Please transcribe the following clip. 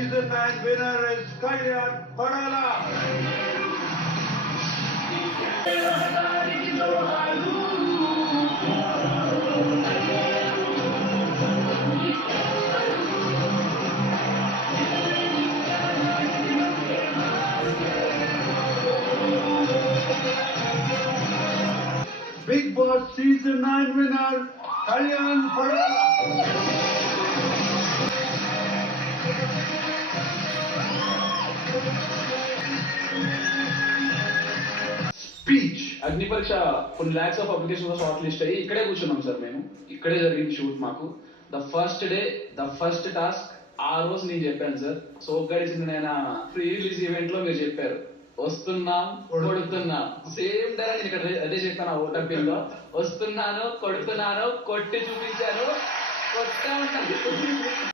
season 9 winner is Kalyan Padala. Big Boss season 9 winner Kalyan Padala. Speech. అగ్ని పరీక్ష కొన్ని lakhs of application short list అయ్యి ఇక్కడే కూర్చున్నాం సార్. మేము ఇక్కడే జరిగింది షూట్. మాకు the first day the first task ఆ రోజు నేను చెప్పాను సార్. సో గడిచింది నేను ప్రీ రిలీజ్ ఈవెంట్ లో మీరు చెప్పారు వస్తున్నాం కొడుతున్నాం. సేమ్ డే నేను ఇక్కడ అదే చెప్పాను. ఆ ఓటర్పిల్ లో వస్తున్నాను కొడుతున్నాను కొట్టి చూపించాను. కొట్టా ఉంటాను.